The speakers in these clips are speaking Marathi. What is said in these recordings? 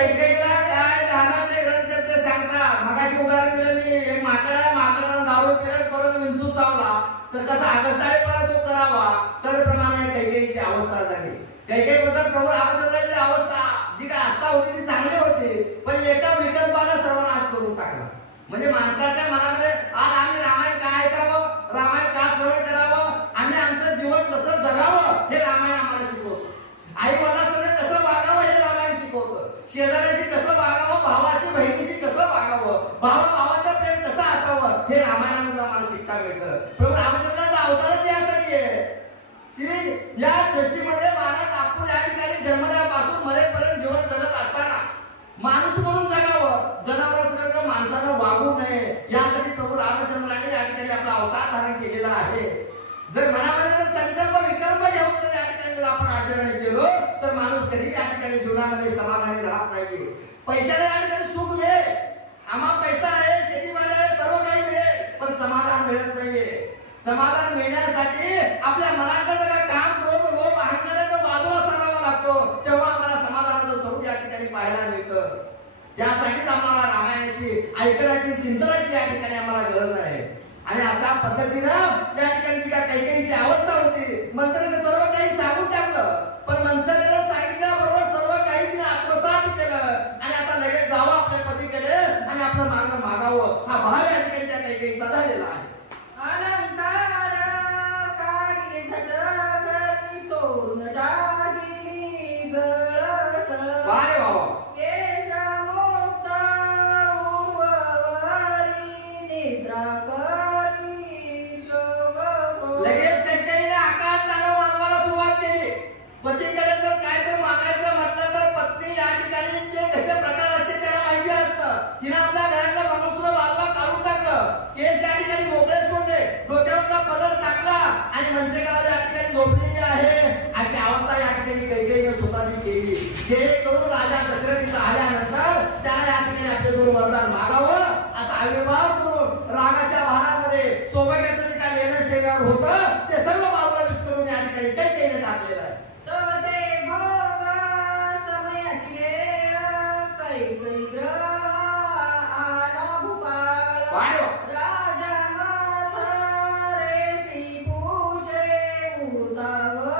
कैकेयीला काय झालं ते ग्रंथ ते सांगतात. मगाशी उदाहरण दिलं मी, एक माकडानं दारू पिलं परत विंचू चावला तर कसा आगस्ताळेपणा तो करावा, तर प्रमाणे कैकेयीची अवस्था झाली. कैकेयी म्हणतात प्रभू रामचंद्राची अवस्था जी काय आस्था होती ती चांगली होती, पण एका विकल्पानं सर्वनाश करून टाकला. म्हणजे माणसाच्या मनामध्ये आज आम्ही रामायण काय ऐकावं, रामायण का श्रवण करावं, आम्ही आमचं जीवन कसं जगावं हे रामायण आम्हाला शिकवतं. आई वडिलांसोबत कसं वागावं हे रामायण शिकवतं. शेजाऱ्याशी कसं वागावं, भावाशी बहिणीशी कसं वागावं, भावाचं प्रेम कसं असावं हे रामायणामध्ये आम्हाला शिकता मिळतं. प्रभू रामचंद्राचा अवतारच यासाठी आहे की या सृष्टीमध्ये महाराज आपण या ठिकाणी जन्मल्यापासून मरेपर्यंत जीवन जगत असताना माणूस म्हणून जगावं, जनावरांसारखं माणसानं वागू नये यासाठी प्रभू रामचंद्राने या ठिकाणी आपला अवतार धारण केलेला आहे. जर मनामध्ये जर संकल्प विकल्प घेऊन जर या ठिकाणी जर आपण आचरण केलो तर माणूस कधी या ठिकाणी जीवनामध्ये समाधानी राहत नाही. पैशाने या ठिकाणी सुख मिळेल, आम्हाला पैसा आहे, शेतीमाल आहे, सर्व काही मिळेल, पण समाधान मिळत नाहीये. समाधान मिळण्यासाठी आपल्या मनाकडे जर काम क्रोध लोभ अहंकाराचा बाजूला सारावा लागतो, तेव्हा आम्हाला समाधानाचं स्वरूप या ठिकाणी पाहायला मिळतं. त्यासाठीच आम्हाला रामायणाची ऐकण्याची चिंतनाची या ठिकाणी आम्हाला गरज आहे. आणि अशा पद्धतीनं या ठिकाणी जी कैकेयीची अवस्था होती, मंत्र्याने सर्व काही सांगून टाकलं, पण मंत्र्याने सांगितल्याबरोबर सर्व काही तिने आत्मसात केलं आणि आता लगेच जावं आपल्या पतीकडे आणि आपलं मागणं मागावं हा भाव या ठिकाणी त्या कैकेयीचा झालेला आहे. अलंकार काढले झटकरी तोरण टाकली गळस काय बाबा केशमुक्त उर्वरी निद्रा करी शोक लगेच कैकेयीने आकाश तांडव वाजवायला सुरुवात केली. पतीकडे जर काय तर मागायचं म्हटलं तर पत्नी या ठिकाणी जे कशा प्रकार असते त्याला माहिती असतं. तिने आपल्या घरातलं मंगळसूत्र बाजूला काढून टाकलं, केस या ठिकाणी मोकळे सोडले, डोक्यावरचा पदर टाकला आणि म्हणजे का या ठिकाणी झोपलेली आहे अशी अवस्था या ठिकाणी कैकेयीने स्वतःची केली. हे करून राजा दशरथीचा आल्यानंतर त्याला या ठिकाणी आपल्याकडून वरदान मागावं असा आविर्भाव करून रागाच्या भारामध्ये सौभाग्याचं जे काय लेणं शेगावर होतं ते सर्व बाजूला विस्करून या ठिकाणी कैकेयीने टाकलेलं आहे. तव ते भोग समयाची वेळ कैकेयी ग्रह आला भूपाळ राजा मथरेसी पूषे उतावळ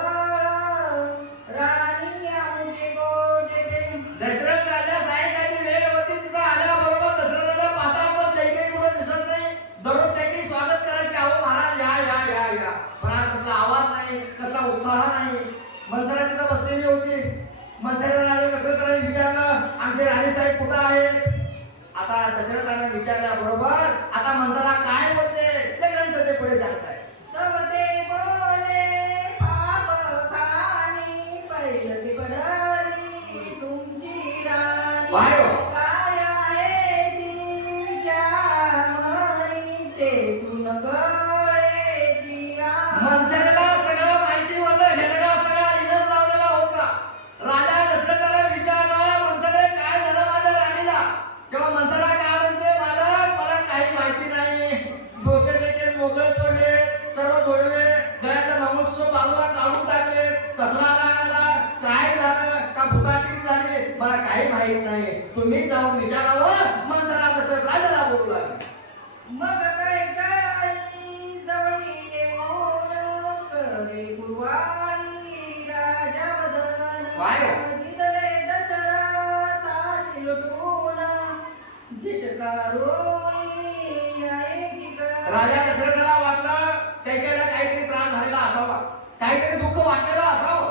राणी आमचे गोटे दशरथ राजा सायंकाळी वेळ होती, तिथं आल्याबरोबर दशरथाला पाहता पण कैकेयी कुठे दिसत नाही. दररोज कैकेयी स्वागत करायचे, अहो महाराज या या या या, पण आज तसा आवाज नाही, तसा उत्साह नाही. मंत्र्या तिथं बसलेली होती. मंत्र्याने राजा दशरथाला विचारलं आमचे राणीसाहेब कुठं आहेत. आता दशरथाने विचारल्याबरोबर आता मंत्र्याला काय बोलते ते ग्रंथ ते पुढे सांगताय. तव ते बोले पाप खानी पैलती पडली तुमची राणी काय आहे तिच्या मनी ते तुन कळेची मंत्र्याला सगळं माहिती होतं, हेरगा सगळा इनच लावलेला होता. राजा दशरथाला विचारलं मंत्र्याने काय झालं माझ्या राणीला. तेव्हा मंत्र्याला काय म्हणते, मालक मला काही माहिती नाही, डोक्याचे मोकळे सोडले, सर्व जोडले, घरातलं मंगळसूत्र बाजूला काढून टाकले, कसला राहिला, काय झालं का भुताटिकी झाली मला काही माहित नाही, तुम्ही जाऊन विचारावं. मंत्र्याला दशरथ राजाला बोलू लागले. मग कैकेयी जवळी येऊन करे गुरवाळी राजा वदन दिदले दशरथासी लुटून झिटकारोळी ऐकिक राजा दशरथाला वाटलं कैकेयीला काहीतरी त्रास झालेला असावा, काहीतरी दुःख वाटलेलं असावं,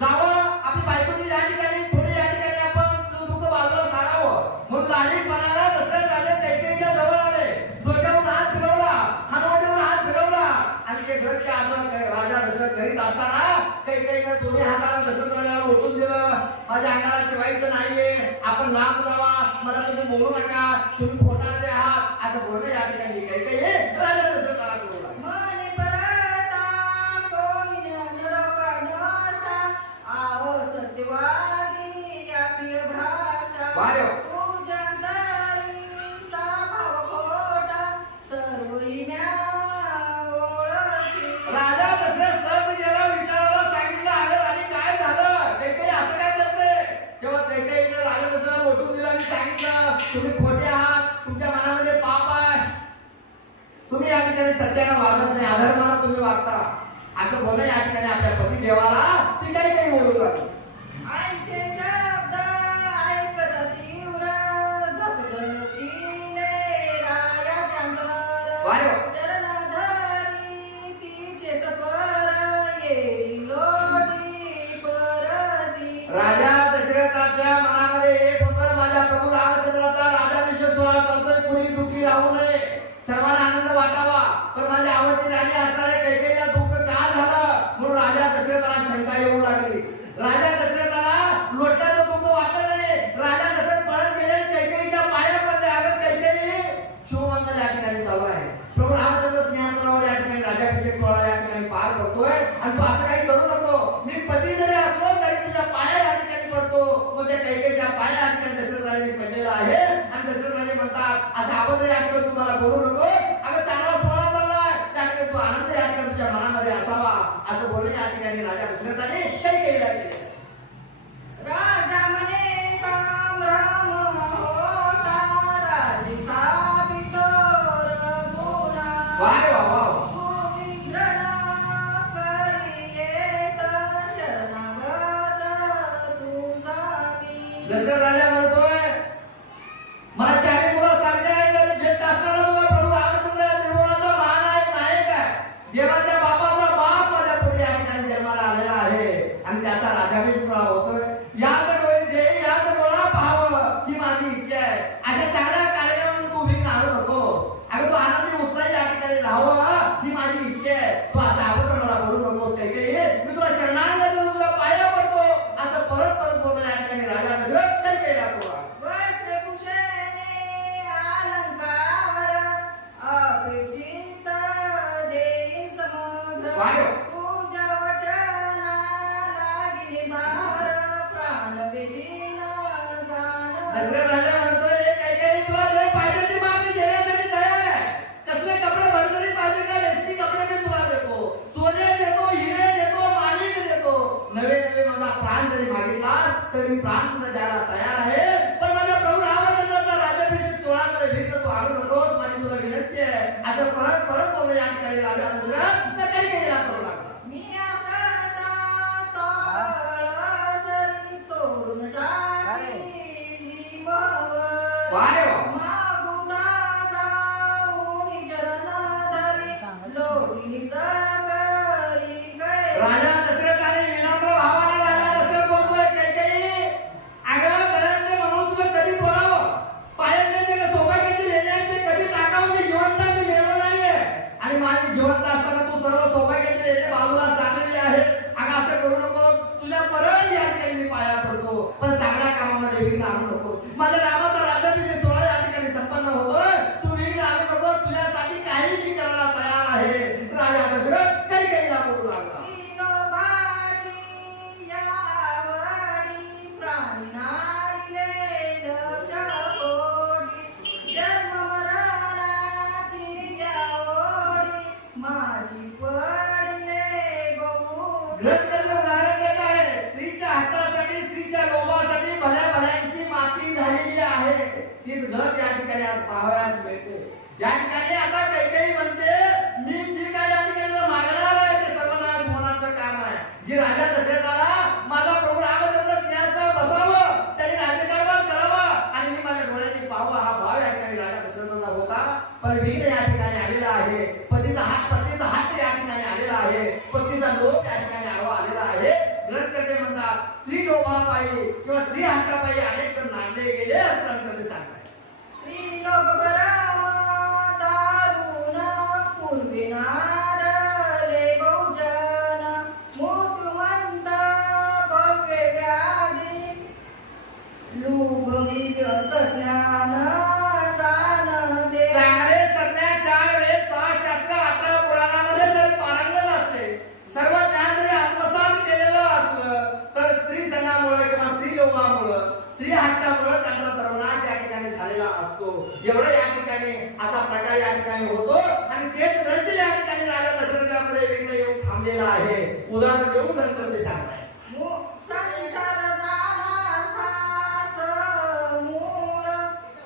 जावं आपली बायकोची या ठिकाणी थोडी या ठिकाणी आपण दुःख बाजूला सारावं म्हणून लालीपणाला दशरथ राजा कैकेयीच्या जवळ आले. डोक्यावरून हात फिरवला, खानवटीवर हात फिरवला आणि ते दृश्य असं राजा दशरथ करीत असताना कैकेयीने दोन्ही हाताला दशरथ राजाला ओढून दिलं. माझ्या अंगाला शिवायचं नाहीये, आपण लांब जावा, मला तुम्ही बोलू नका, तुम्ही खोटाचे आहात असं बोलणं या ठिकाणी कैकेयी राजा दशरथाला बोलू लागली. मने परता कोणी नरवा नष्टा आव सत्यवादी आपली भ्राष्टा तुझ्या अंतरी भाव खोटा सर्व इम्या ओळखी. राजा दशरथ सहज गेला, विचारायला सांगितलं अरे राणी काय झालं, कैकेयी असं काय करते. तेव्हा कैकेयीने राजा दशरथ ती देवाला ती काही काही बोलू लागली. ऐसे शब्द ऐकत तीव्र धपधपीने रायाच्या अंतर. वाह. चरण धरी तिचे सपर येई लोटी परती. राजा दशरथाच्या मनामध्ये एक होतं, माझ्या प्रभू रामचंद्राचा राजाभिषेक सोहळा करतोय, कुणी दुःखी राहू नये, सर्वांना आनंद वाटावा. पण माझी आवडती राणी असणाऱ्या कैकेयीला दुःख का झालं म्हणून राजा दशरथाला शंका येऊ लागली. राजा दशरथाला लोटाचं दुःख वाटलं नाही. राजा दशरथ पळत गेले, कैकेयीच्या पाया पडले. अगं कैकेयी, शिवमंगल या ठिकाणी चालू आहे. प्रभू रामचंद्र सिंहासनावर या ठिकाणी राजाभिषेक सोहळा या ठिकाणी पार पडतोय आणि तू असं काही करू नको. मी पती जरी असलो तरी तुझ्या पाया या ठिकाणी पडतो. मग त्या कैकेयीच्या पाया या ठिकाणी दशरथ राजाने पडलेला आहे आणि दशरथ राजे म्हणतात असं अभद्र या ठिकाणी तुम्हाला बोलू नको. अगं चांगला सोहळा चाललाय, त्या ठिकाणी तू आनंद या ठिकाणी तुझ्या मनामध्ये असावा असं बोलणे या ठिकाणी राजा दशरथाने कैकेयीला केले. राजा म्हणे संभ्रम होता राजे स्थापितो रघुना. वाह वाह वाह. भूमिग्रह करियेत शरणागत तुझा मी. दशरथ राजा म्हणतोय, मला चारी मुलं सांगते आहे तरी ज्येष्ठ असणारा तुला प्रभू रामचंद्र या त्रिभुवनाचा महानायक नायक आहे. देवाच्या बापाचा बाप माझ्या पुढे या ठिकाणी जन्माला आलेला आहे आणि त्याचा राज्याभिषेक सोहळा होतोय. याच डोळे देई, याच डोळा पाहावं ही माझी इच्छा आहे. अशा चांगल्या कार्यक्रमामध्ये तू विघ्न आणू नकोस. अगं तू आनंदी उत्साही या ठिकाणी राहावं ही माझी इच्छा आहे. तू असं अगोदर मला बोलू नकोस कैकेयी, मी तुला शरणागत तुझ्या पाया पडतो असं परत परत बोलणं या ठिकाणी राजा दशरथ कैकेयीला बोलला. वस्त्रभूषणे अलंकार अपेक्षित देईन समग्र. वाह. तुझ्या वचना लागिले भार प्राण वेचीन जाण. दशरथ राजा म्हणतोय, कैकेयी तुला जे पाहिजे ते मागणी देण्यासाठी तयार आहे. कसले कपडे भरतरी पाहिजे का रेशमी कपडे मी तुला देतो, सोने देतो, हिरे देतो, माणिक देतो. नवे नवे माझा प्राण जरी मागितला तर मी प्राण सुद्धा द्यायला तयार आहे. पण माझ्या प्रभू रामचंद्राचा राज्याभिषेक सोहळ्यामध्ये विघ्न तू आणू नकोस, माझी तुला विनंती आहे असं परत परत बोलणं या ठिकाणी राजा दशरथ त्या कैकेयीला करू लागला. मी असता तळसरी तोरण टाकली मवर. वाह वाह. मागुना जाऊन चरण धरी लोळी जगरी गै. राजा दशरथाने विनम्र भावाने राजा दशरथ बोलतोय, कैकेयी अगं घरातले माणूस कधी बोलावं, पायातले जे सौभाग्याचे लेणे आहेत ते कधी टाकावं. मी जिवंत आहे, मी मेलो नाहीये आणि माझी जिवंत असताना तू सर्व सौभाग्याचे लेणे बाजूला सांगलेले आहेत. अगं असं करू नको, तुझ्या परत या ठिकाणी मी पाया पडतो, पण चांगल्या कामामध्ये विघ्न आणू नको. माझ्या रामाचा राज्याभिषेक सोहळा या ठिकाणी संपन्न होतोय, तू विघ्न आणू नको, तुझ्यासाठी काही मी करायला तयार आहे. राजा दशरथ कैकेयीला बोलू लागला. विनोबाची यावडी प्राणी नाडले दशकोटी. जन्म मरणाची यावडी माझी पडले बहु. ग्रंथाचं उदाहरण देत आहे, स्त्रीच्या हक्कासाठी, स्त्रीच्या लोभासाठी भल्या भल्यांची माती झालेली आहे. तीच गत या ठिकाणी आज पाहावयास मिळते. या ठिकाणी आता कैकेयी म्हणते, मी जी काय या ठिकाणी मागणार आहे ते सर्वनाश होण्याचं काम आहे. जी राजा दशरथाला माझा प्रभू रामचंद्र सिंहासनावर बसावं, त्यांनी राज्यकारभार करावा आणि मी माझ्या डोळ्यांनी पाहावं हा भाव या ठिकाणी राजा दशरथाचा होता. पण विघ्न या ठिकाणी आलेला आहे. पतीचा हात या ठिकाणी आलेला आहे. पतीचा लोभ या ठिकाणी आलेला आहे. ग्रंथकर्ते म्हणतात, स्त्री लोभापायी किंवा स्त्री हक्कापायी अनेक जण नांदले गेले असं ग्रंथकर्ते सांगतात. स्त्री लोक बरम दारुण पूर्वी नाडले बहुजन. मूर्तिमंत भव्य व्याधी लुभवी सज्ञान जाण दे. चांगले सध्या 4 वेद 6 शास्त्र 11 पुराणामध्ये जर पारंगत असले, सर्व ज्ञान जरी आत्मसात केलेलं असलं तर स्त्री सणामुळे किंवा स्त्री लोभामुळे, स्त्री हक्कामुळे त्यांचा सर्वनाश या ठिकाणी झालेला असतो. एवढं या ठिकाणी असा प्रकार या ठिकाणी होतो आणि तेच दृश्य या ठिकाणी राजा दशरथाकडे विघ्न येऊन थांबलेला आहे. उदाहरण देऊन नंतर ते सांगताय. संसार नानार्थास मूळ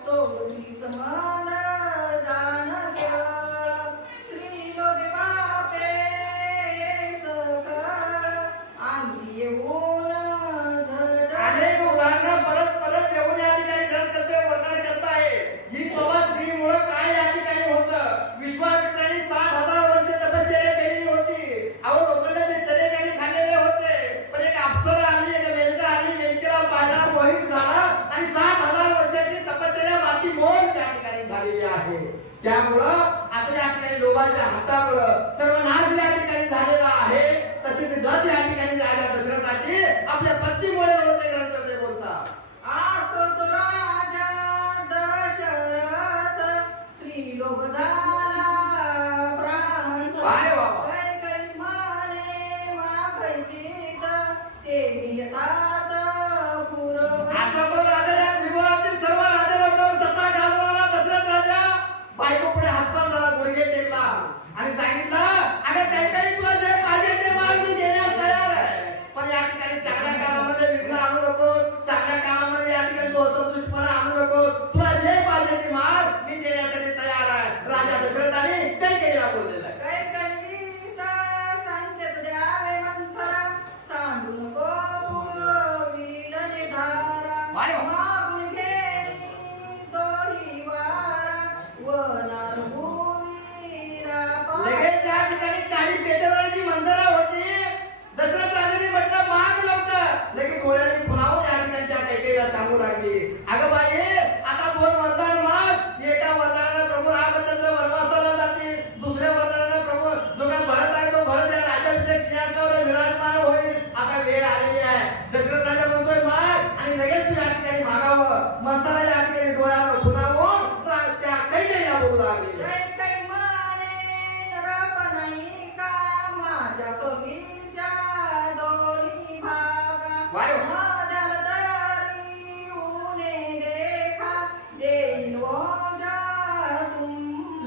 तोची समान जाण केवळ. स्त्री लोभी पापे सकळ वारे वा. मदलदारी उने देखा देईल ओझा तुम.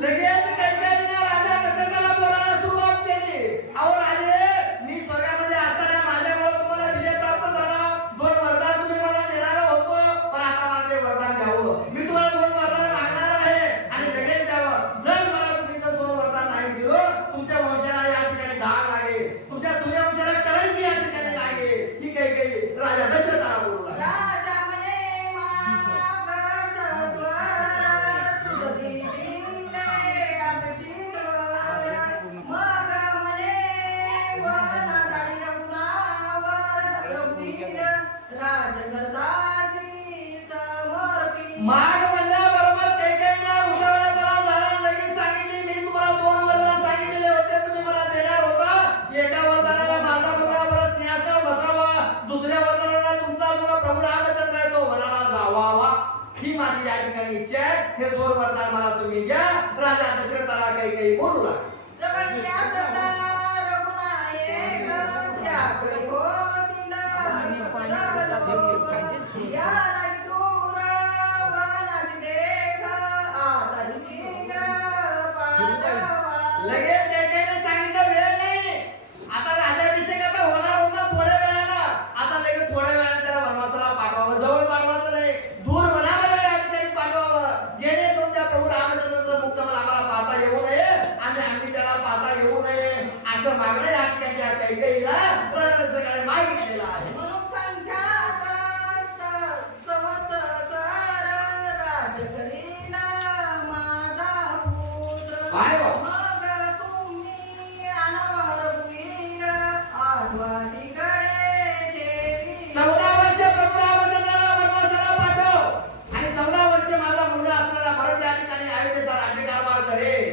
लगेच कैकेयीने राजा दशरथाला बोलायला सुरुवात केली. अहो राजे, मी स्वर्गामध्ये असताना माझ्यामुळे तुम्हाला विजय प्राप्त झाला. 2 वरदान तुम्ही मला देणार होतो, पण आता मला ते वरदान द्यावं. मी तुम्हाला 2 वरदान मागणार आहे आणि लगेच द्यावं. जर मला तुम्ही 2 वरदान नाही दिलं, तुमच्या वंशाला या ठिकाणी डाग लागेल, तुमच्या सूर्यवंशाला कलंक या ठिकाणी लागेल. ही कैकेयी राजा दशरथाला बोलू लागली. राजा म्हणे माग सत्वर तुझ दिले अपेक्षित वर. मग म्हणे वना दाढी रघुनावर रघुवीर राजगर्दासी समर्पित. माग म्हणल्याबरोबर कैकेयीला उतावळेपणा झाला. लगेच सांगितली, मी तुम्हाला 2 वरदान सांगितलेले होते, तुम्ही मला देणार होता. एका वरदानाला माझा मुलगा परत सिंहासनावर बसावा, दुसऱ्या वरदानाला तुमचा मुलगा प्रभू रामचंद्र आहे तो वनाला जावावा. ही माझी या ठिकाणी इच्छा आहे. हे 2 वरदान मला तुम्ही द्या. राजा दशरथाला कैकेयी बोलू लागली. जगत्या सदा रघुनायक त्याकडे होतील सकल लोक. या लागी दूर वनाची देख आताची शीघ्र पाठवा. लगेच कैकेयीने सांगितलं, वेळ नाही. आता राज्याभिषेक आता होणार होता थोड्या वेळाला. आता लगेच थोड्या वेळाने त्याला वनवासाला पाठवावं. जवळ पाठवायचं नाही, दूर वनामध्ये या ठिकाणी पाठवावं. जेणेकरून त्या प्रभू रामचंद्राचं मुक्तमल आम्हाला पाहता येऊ नये आणि आम्ही त्याला पाहता येऊ नये असं मागणं या ठिकाणी त्या कैकेयीला राजा दशरथाने मागितलेलं आहे. म्हणून संख्यात समस्त सर राज करीना माझा पुत्र. काय हो? मग तुम्ही अनरवीर आठवणीकडे ठेवी. 14 वर्ष प्रभू रामचंद्राला वनवासाला पाठव आणि 14 वर्ष माझा मुलगा असलेला भरत या ठिकाणी अयोध्येचा राज्यकारभार करेल.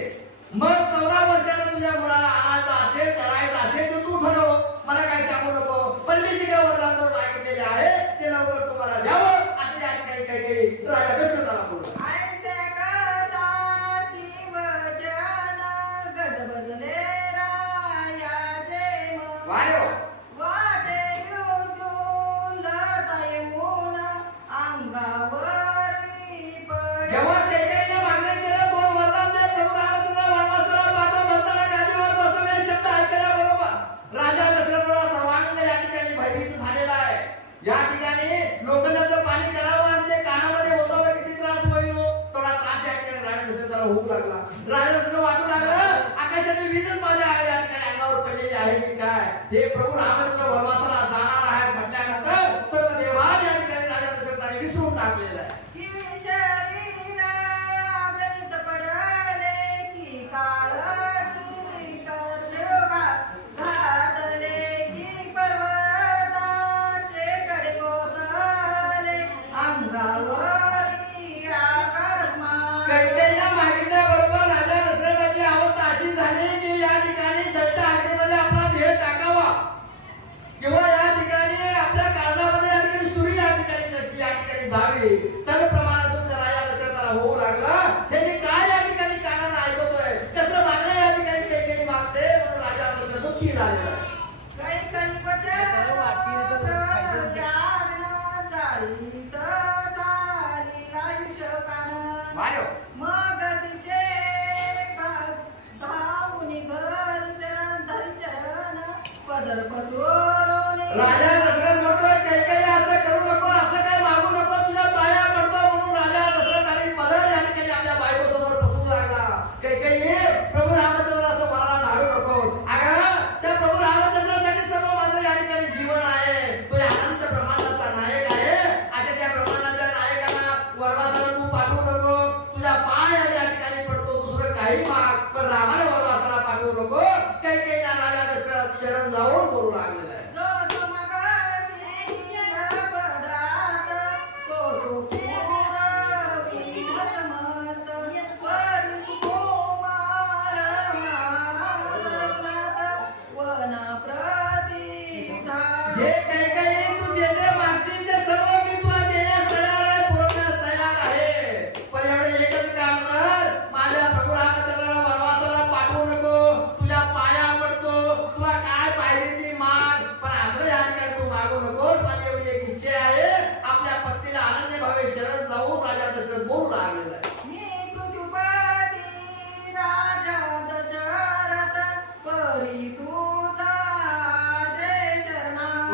मग 14 वर्षाला तुझ्या मुलाला आणायचं असेल, करायचं असेल तर तू ठरव, मला काय सांगू नको. पण मी जे काही वरदान मागितलेले आहे ते लवकर तुम्हाला द्यावं असे या ठिकाणी कैकेयी राजा दशरथाला बोलला. ऐसे कदाची वचन गजबजले रायाचे मन. वारे वा. वाटे युद्धून लता येऊन अंगावरी पडे. जेव्हा कैकेयीने मागणी केलं 2 वरदान दे, प्रभू रामचंद्र वनवासाला पाठव म्हणताना गादीवर बसून हे शब्द ऐकल्याबरोबर राजा दशरथाला सर्वांग या ठिकाणी भयभीत झालेला आहे. या ठिकाणी लोखंडाचं पाणी करावं आणि ते कानामध्ये होतं, किती त्रास होईल. थोडा त्रास या ठिकाणी राजा दशरथाला होऊ लागला. राजा दशरथ वाटू लागलं, आकाशाची वीजच माझ्या या ठिकाणी अंगावर पडलेली आहे की काय. हे प्रभू रामचंद्र वनवासाला जाणार आहेत म्हटल्यानंतर सर्व देवान या ठिकाणी राजा दशरथाने विसरून टाकलेलं आहे. की शरीर अगणित पडले की काळजी करले घातले की पर्वताचे कडे कोसळले अंगावरी अकस्मात. कैकेयीने मागितल्याबरोबर राजा दशरथाची अवस्था अशी झाली की या ठिकाणी सट्ट अग्नीमध्ये आपला देह टाकावा किंवा या ठिकाणी आपल्या काळजामध्ये या ठिकाणी सुरी या ठिकाणी जावी. तर प्रमाणातून राजा दशरथाला होऊ लागला. हे मी काय या ठिकाणी कानानं ऐकतोय, कसं मागणं या ठिकाणी कैकेयी मागते म्हणून राजा दशरथ दुःखी झालेला आहे. काही कल्पचे ज्ञान जाळीत झाली आयुष्य कान. वारे वा. मग तिचे भावनी घरचरण धरचरण पदर पसोरणे. राजा दशरथ म्हणतोय, कैकेयी असं करू नको, असं काय मागू नको, तुझ्या पाया पडतो म्हणून राजा दशरथ आणि पदर या ठिकाणी आपल्या बायकोसमोर बसू लागला. कैकेयी, प्रभू रामचंद्र असं मला धाडू नको. अगं त्या प्रभू रामचंद्रासाठी सर्व माझं या ठिकाणी जीवन आहे. तो या अनंत ब्रह्मांडाचा नायक आहे. अशा त्या ब्रह्मांडाच्या नायकाला वनवासाला तू पाठवू नको. तुझ्या पाय या ठिकाणी पडतो, दुसरं काही माग, पण रामाला वनवासाला पाठवू नको. कैकेयीला राजा दशरथ शरण जाऊन बोलू लागलेला आहे. जो जो मग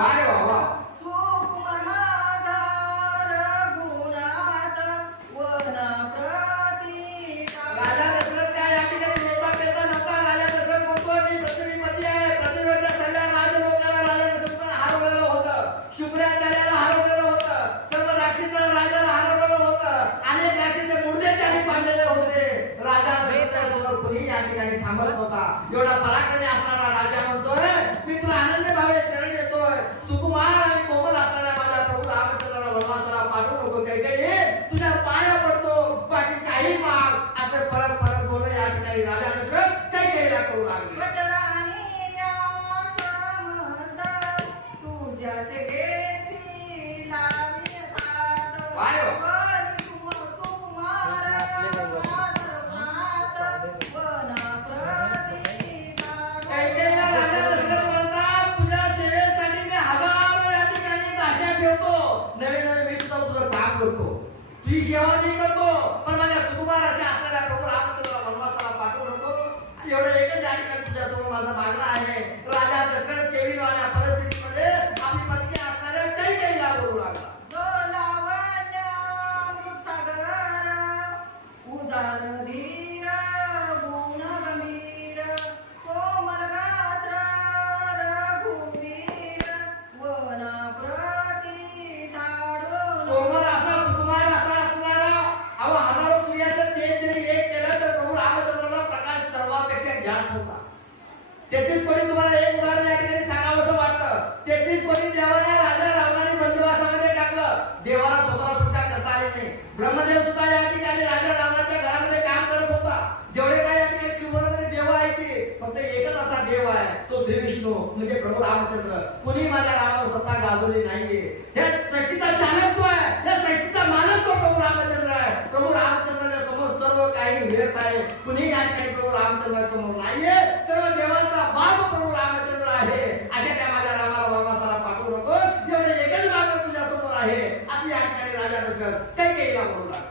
वा वा वा. सुकुमार माझा रघुनाथ वना प्रतिष्ठा. राजा दशरथ काय या ठिकाणी नेता पेता नव्हता. राजा दशरथ बोलतो मी पृथ्वीपती आहे. पृथ्वीवरच्या सगळ्या राजलोकाला राजा दशरथानं हरवलेलं होतं. शुक्राचार्याला हरवलेलं होतं. सर्व राक्षसाला राजाला हरवलेलं होतं. अनेक राक्षसाचे मुर्दे त्यांनी पाडलेले होते. राजा दशरथासमोर कोणी या ठिकाणी थांबत नव्हता. एवढा पराक्रमी असणारा राजा म्हणतोय मी तुला आनंद भावे शरण येतोय. सुकुमार आणि कोमल असणाऱ्या माझ्या प्रभू रामचंद्राला वनवासाला पाठवू नको. काही तुझ्या पाया पडतो. बाकी काही माग असं परत परत बोल या ठिकाणी राजा दशरथ काही करू लागले. पटराणी व्यास समजत तुझ्या सेवेसी लावी हात. वायो. बरी सुकुमार रघुनाथ वना प्रतिष्ठा. काही राजा दशरथ म्हणतात तुझ्या सेवेसाठी मी हजारो या ठिकाणी आशा ठेवतो. नवीन नवीन मी सुद्धा तुझं काम करतो. तुझी सेवा मी करतो. पण माझ्या सुकुमार अशा असणाऱ्या प्रभू रामचंद्राला वनवासाला पाठवू नको. आणि एवढं एकच या ठिकाणी तुझ्यासमोर माझं मागणं आहे. राजा दशरथ केविलवाण्या परिस्थितीमध्ये आपली पत्नी असणाऱ्या काही लागू लागला. जो लावण्य सागर उदार धीर गुण गंभीर कोमल गात्र रघुवीर वना प्रती धाडून. कोमल असा सुकुमार असा असणारा अहो हजारो सूर्याचं तेज जरी एक केलं तर प्रभू रामचंद्राचा प्रकाश सर्वांपेक्षा जास्त होता. 33 कोटी तुम्हाला एक उदाहरण या ठिकाणी सांगावंसं वाटतं. 33 कोटी देवाला राजा रावणाने बंदिवासामध्ये टाकलं. देवाला स्वतःला सुद्धा करता आले नाही. ब्रह्मदेव सुद्धा या ठिकाणी राजा रावणाच्या घरामध्ये काम करत होता. जेवढे काय या ठिकाणी त्रिभुवनामध्ये देव आहेत ते फक्त एकच असा देव आहे तो श्री विष्णू म्हणजे प्रभू रामचंद्र. कुणी माझ्या रामावर सत्ता गाजवली नाहीये. या सृष्टीचा चालक आहे. या सृष्टीचा मालक तो प्रभू रामचंद्र आहे. प्रभू रामचंद्राच्या समोर सर्व काही व्यर्थ आहे. कुणी या ठिकाणी प्रभू रामचंद्रा समोर नाहीये. सर्व देवाचा बाप प्रभू रामचंद्र आहे. अशा त्या माझ्या रामाला वनवासाला पाठवू नको. एवढे एकच मार्ग तुझ्या समोर आहे असे या ठिकाणी राजा दशरथ काही बोलू लागला.